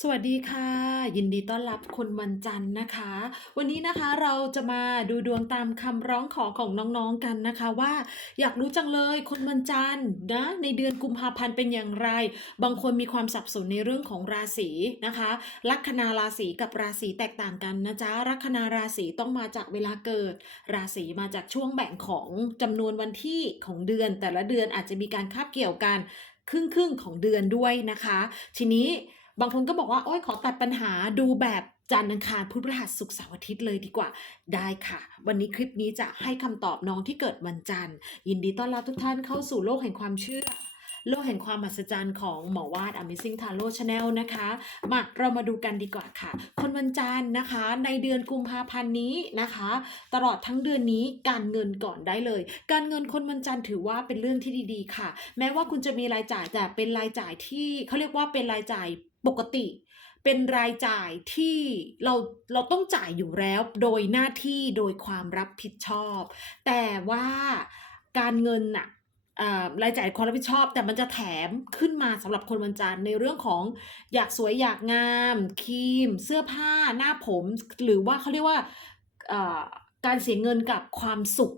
สวัสดีค่ะ ยินดีต้อนรับคุณวันจันทร์นะคะ วันนี้นะคะเราจะมาดูดวงตามคำร้องขอของน้องๆกันนะคะว่า อยากรู้จังเลยคุณวันจันทร์นะในเดือนกุมภาพันธ์เป็นอย่างไร บางคนมีความสับสนในเรื่องของราศีนะคะ ลัคนาราศีกับราศีแตกต่างกันนะจ๊ะลัคนาราศีต้องมาจากเวลาเกิด ราศีมาจากช่วงแบ่งของจำนวนวันที่ของเดือน แต่ละเดือนอาจจะมีการคาบเกี่ยวกันครึ่งครึ่งๆของเดือนด้วยนะคะ ทีนี้ บางคนก็บอกว่าโอ้ยขอตัดปัญหาดูแบบจันทร์อังคารพุธพฤหัสศุกร์เสาร์อาทิตย์เลยดีกว่า ได้ค่ะ วันนี้คลิปนี้จะให้คำตอบน้องที่เกิดวันจันทร์ ยินดีต้อนรับทุกท่านเข้าสู่โลกแห่งความเชื่อ โลกแห่งความมหัศจรรย์ของหมอวาด Amazing Tarot Channel นะคะมาเรามาดูกันดีกว่าค่ะ คนวันจันทร์นะคะ ในเดือนกุมภาพันธ์นี้นะคะ ตลอดทั้งเดือนนี้การเงินก่อนได้เลย การเงินคนวันจันทร์ถือว่าเป็นเรื่องที่ดีๆ ค่ะ แม้ว่าคุณจะมีรายจ่ายแต่เป็นรายจ่ายที่เขาเรียกว่าเป็นรายจ่าย ปกติ เป็นรายจ่ายที่เราเราต้องจ่ายอยู่แล้ว โดยหน้าที่โดยความรับผิดชอบ แต่ว่าการเงินน่ะรายจ่ายความรับผิดชอบ แต่มันจะแถมขึ้นมาสำหรับคนวันจันทร์ในเรื่องของอยากสวยอยากงามครีม เสื้อผ้าหน้าผม หรือว่าเขาเรียกว่าการเสียเงินกับความสุข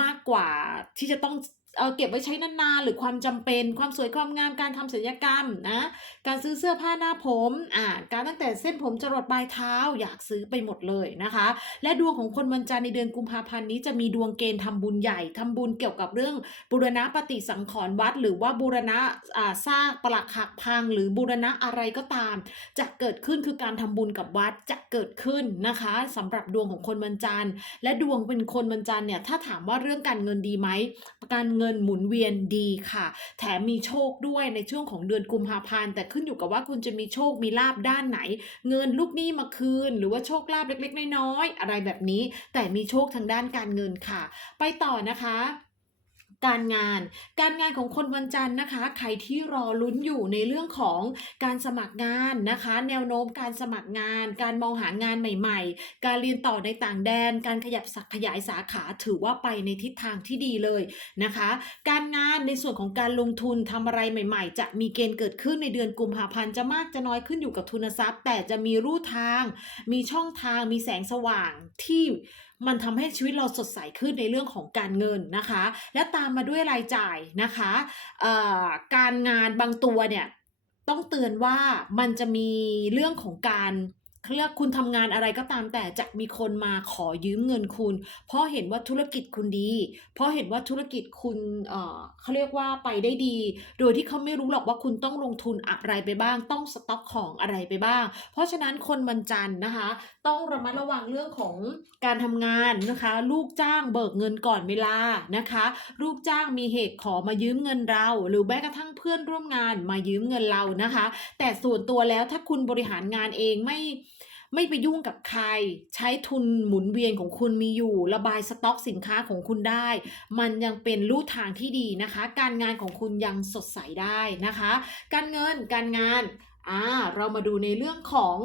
มากกว่าที่จะต้อง เออเก็บไว้ใช้นานๆ หรือความจำเป็น ความสวยความงามการทำศัลยกรรมนะ การซื้อเสื้อผ้าหน้าผมอ่าการตั้งแต่เส้นผมจรดปลายเท้าอยากซื้อไปหมดเลยนะคะ และดวงของคนวันจันทร์ในเดือนกุมภาพันธ์นี้จะมีดวงเกณฑ์ทำบุญใหญ่ทำบุญเกี่ยวกับเรื่องบูรณะปฏิสังขรณ์วัด หรือว่าบูรณะอ่าสร้างปลักหักพัง หรือบูรณะอะไรก็ตาม จะเกิดขึ้นคือการทำบุญกับวัดจะเกิดขึ้นนะคะสำหรับดวงของคนวันจันทร์ และดวงเป็นคนวันจันทร์เนี่ยถ้าถามว่าเรื่องการเงินดีไหมการเงินหมุนเวียนดีค่ะ แถมมีโชคด้วยในช่วงของเดือนกุมภาพันธ์แต่ขึ้นอยู่กับว่าคุณจะมีโชคมีลาบด้านไหน เงินลูกหนี้มาคืน หรือว่าโชคลาบเล็กๆ น้อยๆอะไรแบบนี้ แต่มีโชคทางด้านการเงินค่ะ ไปต่อนะคะ การงาน การงานของคนวันจันทร์นะคะ ใครที่รอลุ้นอยู่ในเรื่องของการสมัครงานนะคะ แนวโน้มการสมัครงาน การมองหางานใหม่ ๆ การเรียนต่อในต่างแดน การขยับสักขยายสาขาถือว่าไปในทิศทางที่ดีเลยนะคะ การงานในส่วนของการลงทุนทำอะไรใหม่ ๆ จะมีเกณฑ์เกิดขึ้นในเดือนกุมภาพันธ์จะมากจะน้อยขึ้นอยู่กับทุนทรัพย์ แต่จะมีรูทาง มีช่องทางมีแสงสว่างที่ มันทำให้ชีวิตเราสดใสขึ้นในเรื่องของการเงินนะคะ และตามมาด้วยรายจ่ายนะคะเอ่อการงานบางตัวเนี่ยต้องเตือนว่ามันจะมีเรื่องของการ เรียกคุณทำงานอะไรก็ตามแต่จะมีคนมาขอยืมเงินคุณ เพราะเห็นว่าธุรกิจคุณดี เพราะเห็นว่าธุรกิจคุณเออเขาเรียกว่าไปได้ดี โดยที่เขาไม่รู้หรอกว่าคุณต้องลงทุนอะไรไปบ้าง ต้องสต็อกของอะไรไปบ้าง เพราะฉะนั้นคนวันจันทร์นะคะ ต้องระมัดระวังเรื่องของการทำงานนะคะ ลูกจ้างเบิกเงินก่อนเวลานะคะ ลูกจ้างมีเหตุขอมายืมเงินเรา หรือแม้กระทั่งเพื่อนร่วมงานมายืมเงินเรานะคะ แต่ส่วนตัวแล้วถ้าคุณบริหารงานเองไม่ ไม่ไปยุ่งกับใคร ใช้ทุนหมุนเวียนของคุณมีอยู่ ระบายสต็อกสินค้าของคุณได้ มันยังเป็นลู่ทางที่ดีนะคะ การงานของคุณยังสดใสได้นะคะ การเงินการงานอ่าเรามาดูในเรื่องของ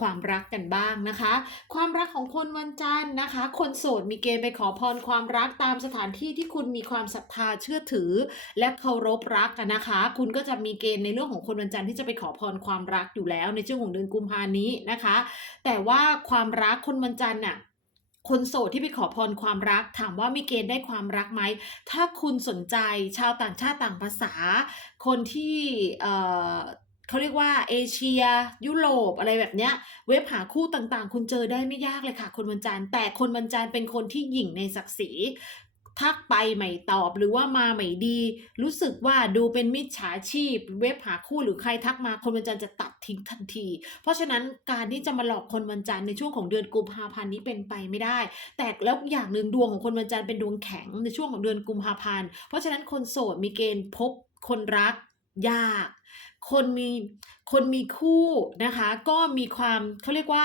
ความรักกันบ้างนะคะ ความรักของคนวันจันทร์นะคะ คนโสดมีเกณฑ์ไปขอพรความรักตามสถานที่ที่คุณมีความศรัทธาเชื่อถือ และเคารพรักอะนะคะ คุณก็จะมีเกณฑ์ในเรื่องของคนวันจันทร์ที่จะไปขอพรความรักอยู่แล้ว ในช่วงของเดือนกุมภานี้นะคะ แต่ว่าความรักคนวันจันทร์น่ะคนโสดที่ไปขอพรความรักถามว่ามีเกณฑ์ได้ความรักไหม ถ้าคุณสนใจชาวต่างชาติต่างภาษา คนที่ เขาเรียกว่าเอเชีย ยุโรปอะไรแบบเนี้ย เว็บหาคู่ต่างๆ คุณเจอได้ไม่ยากเลยค่ะ คนวันจันทร์แต่คนวันจันทร์เป็นคนที่หยิ่งในศักดิ์ศรีทักไปไม่ตอบหรือว่ามาไม่ดี รู้สึกว่าดูเป็นมิจฉาชีพ เว็บหาคู่หรือใครทักมาคนวันจันทร์จะตัดทิ้งทันที เพราะฉะนั้นการที่จะมาหลอกคนวันจันทร์ในช่วงของเดือนกุมภาพันธ์นี้เป็นไปไม่ได้ แต่แล้วอย่างหนึ่งดวงของคนวันจันทร์เป็นดวงแข็งในช่วงของเดือนกุมภาพันธ์เพราะฉะนั้นคนโสดมีเกณฑ์พบคนรัก ยาก คนมีคนมีคู่นะคะ ก็มีความเขาเรียกว่า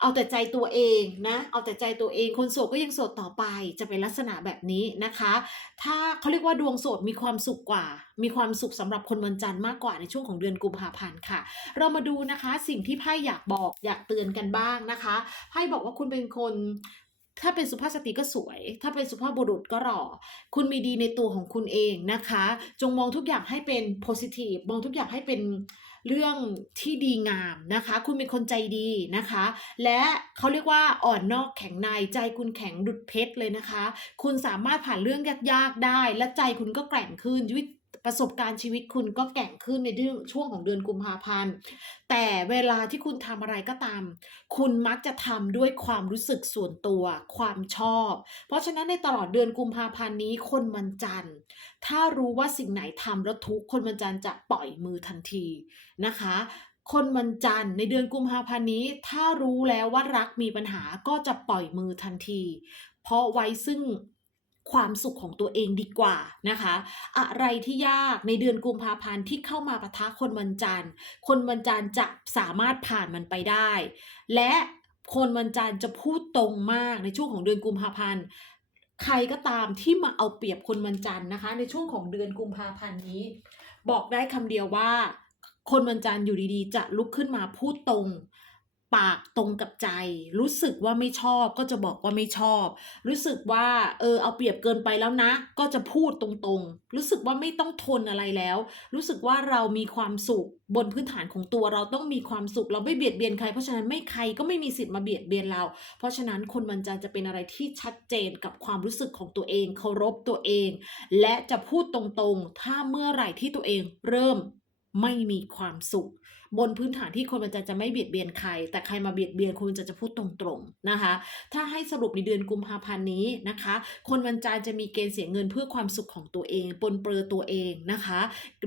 เอาแต่ใจตัวเองนะ เอาแต่ใจตัวเอง คนโสดก็ยังโสดต่อไป จะเป็นลักษณะแบบนี้นะคะ ถ้าเขาเรียกว่าดวงโสดมีความสุขกว่า มีความสุขสำหรับคนวันจันทร์มากกว่าในช่วงของเดือนกุมภาพันธ์ค่ะ เรามาดูนะคะ สิ่งที่ไพ่อยากบอกอยากเตือนกันบ้างนะคะ ไพ่บอกว่าคุณเป็นคน ถ้าเป็นสุภาพสตรีก็สวย ถ้าเป็นสุภาพบุรุษก็หล่อ คุณมีดีในตัวของคุณเองนะคะ จงมองทุกอย่างให้เป็น positive มองทุกอย่างให้เป็นเรื่องที่ดีงามนะคะ คุณเป็นคนใจดีนะคะ และเขาเรียกว่าอ่อนนอกแข็งในใจคุณแข็งดุดเพชรเลยนะคะ คุณสามารถผ่านเรื่องยากๆได้ และใจคุณก็แกร่งขึ้นชีวิต ประสบการณ์ชีวิตคุณก็แก่งขึ้นในเรื่องช่วงของเดือนกุมภาพันธ์ แต่เวลาที่คุณทำอะไรก็ตาม คุณมักจะทำด้วยความรู้สึกส่วนตัว ความชอบ เพราะฉะนั้นในตลอดเดือนกุมภาพันธ์นี้คนวันจันทร์ ถ้ารู้ว่าสิ่งไหนทำแล้วทุกคนวันจันทร์จะปล่อยมือทันทีนะคะคนวันจันทร์ในเดือนกุมภาพันธ์นี้ ถ้ารู้แล้วว่ารักมีปัญหาก็จะปล่อยมือทันที เพราะไว้ซึ่ง ความสุขของตัวเองดีกว่านะคะ อะไรที่ยากในเดือนกุมภาพันธ์ที่เข้ามาปะทะคนวันจันทร์ คนวันจันทร์จะสามารถผ่านมันไปได้ และคนวันจันทร์จะพูดตรงมากในช่วงของเดือนกุมภาพันธ์ใครก็ตามที่มาเอาเปรียบคนวันจันทร์นะคะ ในช่วงของเดือนกุมภาพันธ์นี้ บอกได้คำเดียวว่า คนวันจันทร์อยู่ดีๆ จะลุกขึ้นมาพูดตรง ปากตรงกับใจ รู้สึกว่าไม่ชอบก็จะบอกว่าไม่ชอบ รู้สึกว่าเออเอาเปรียบเกินไปแล้วนะ ก็จะพูดตรงๆ รู้สึกว่าไม่ต้องทนอะไรแล้ว รู้สึกว่าเรามีความสุขบนพื้นฐานของตัวเราต้องมีความสุข เราไม่เบียดเบียนใคร เพราะฉะนั้นไม่ใครก็ไม่มีสิทธิ์มาเบียดเบียนเรา เพราะฉะนั้นคนวันจันทร์จะเป็นอะไรที่ชัดเจนกับความรู้สึกของตัวเองเคารพตัวเอง และจะพูดตรงๆ ถ้าเมื่อไหร่ที่ตัวเองเริ่มไม่มีความสุข บนพื้นฐานที่คนวันจันจะไม่เบียดเบียนใคร แต่ใครมาเบียดเบียนคนวันจันจะพูดตรงๆนะคะ ถ้าให้สรุปในเดือนกุมภาพันธ์นี้นะคะ คนวันจันทร์จะมีเกณฑ์เสียเงินเพื่อความสุขของตัวเอง ปนเปื้อตัวเองนะคะ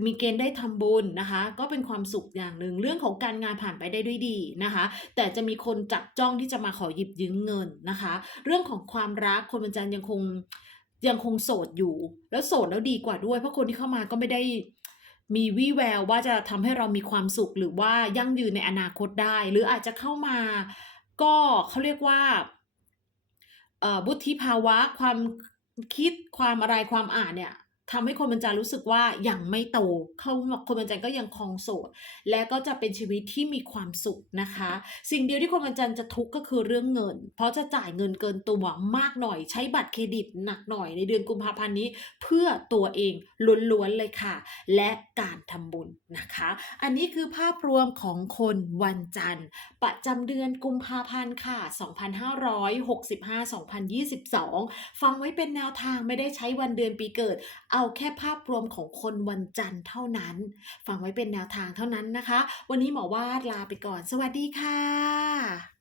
มีเกณฑ์ได้ทำบุญนะคะ ก็เป็นความสุขอย่างหนึ่งเรื่องของการงานผ่านไปได้ด้วยดีนะคะ แต่จะมีคนจับจ้องที่จะมาขอหยิบยืมเงินนะคะ เรื่องของความรักคนวันจันทร์ยังคงยังคงโสดอยู่ แล้วโสดแล้วดีกว่าด้วย เพราะคนที่เข้ามาก็ไม่ได้ มีวี่แววว่าจะทำให้เรามีความสุขหรือว่ายั่งยืนในอนาคตได้ หรืออาจจะเข้ามาก็เขาเรียกว่าเอ่อวุธิภาวะความคิดความอะไรความอ่านเนี่ย ทำให้คนบรรจารรู้สึกว่ายังไม่โต เขาคนบรรจารก็ยังคลองโสด และก็จะเป็นชีวิตที่มีความสุขนะคะ สิ่งเดียวที่คนบรรจารจะทุกข์ก็คือเรื่องเงิน เพราะจะจ่ายเงินเกินตัวมากหน่อย ใช้บัตรเครดิตหนักหน่อยในเดือนกุมภาพันธ์นี้ เพื่อตัวเองล้วนๆเลยค่ะ และการทำบุญนะคะ อันนี้คือภาพรวมของคนวันจันทร์ ประจำเดือนกุมภาพันธ์ค่ะ 2565-2022 ฟังไว้เป็นแนวทางไม่ได้ใช้วันเดือนปีเกิดเอาแค่ภาพรวมของคนวันจันทร์เท่านั้น ฟังไว้เป็นแนวทางเท่านั้นนะคะ วันนี้หมอวาดลาไปก่อน สวัสดีค่ะ